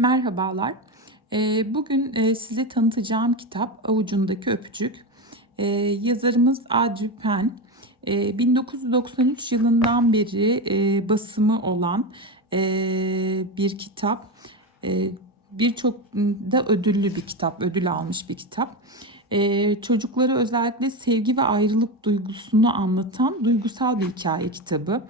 Merhabalar. Ee, Bugün e, size tanıtacağım kitap Avucundaki Öpücük. Ee, Yazarımız Adri Pen. Ee, 1993 yılından beri e, basımı olan e, bir kitap. Birçok da ödüllü bir kitap, ödül almış bir kitap. Ee, Çocuklara özellikle sevgi ve ayrılık duygusunu anlatan duygusal bir hikaye kitabı.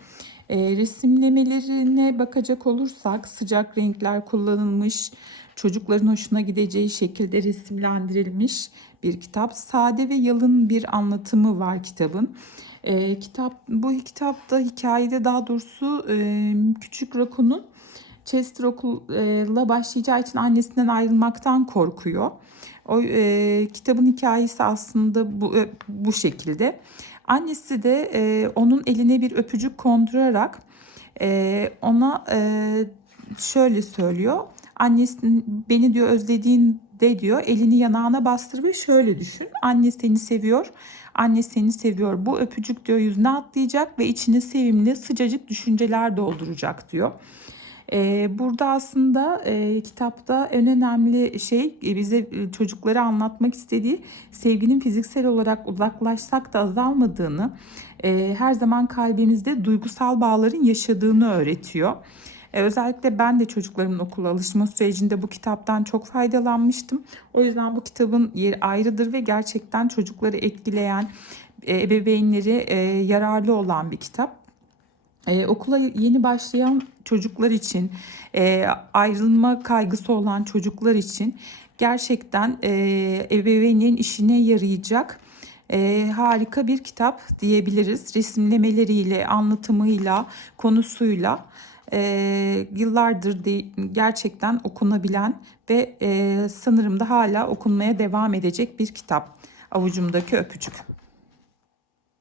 E, resimlemelerine bakacak olursak sıcak renkler kullanılmış, çocukların hoşuna gideceği şekilde resimlendirilmiş bir kitap. Sade ve yalın bir anlatımı var kitabın. E, kitap bu kitapta hikayede daha doğrusu e, küçük Rakun'un Chester Okula başlayacağı için annesinden ayrılmaktan korkuyor. O e, kitabın hikayesi aslında bu e, bu şekilde. Annesi de e, onun eline bir öpücük kondurarak e, ona e, şöyle söylüyor. Annesi beni diyor özlediğinde diyor elini yanağına bastır ve şöyle düşün. Anne seni seviyor. Anne seni seviyor. Bu öpücük diyor yüzüne atlayacak ve içini sevimli sıcacık düşünceler dolduracak diyor. Ee, burada aslında e, kitapta en önemli şey e, bize e, çocuklara anlatmak istediği sevginin fiziksel olarak uzaklaşsak da azalmadığını, her zaman kalbimizde duygusal bağların yaşadığını öğretiyor. Özellikle ben de çocuklarımın okula alışma sürecinde bu kitaptan çok faydalanmıştım. O yüzden bu kitabın yeri ayrıdır ve gerçekten çocukları etkileyen, ebeveynleri yararlı olan bir kitap. Ee, okula yeni başlayan çocuklar için, e, ayrılma kaygısı olan çocuklar için gerçekten e, ebeveynlerin işine yarayacak e, harika bir kitap diyebiliriz. Resimlemeleriyle, anlatımıyla, konusuyla e, yıllardır de, gerçekten okunabilen ve e, sanırım da hala okunmaya devam edecek bir kitap. Avucumdaki öpücük.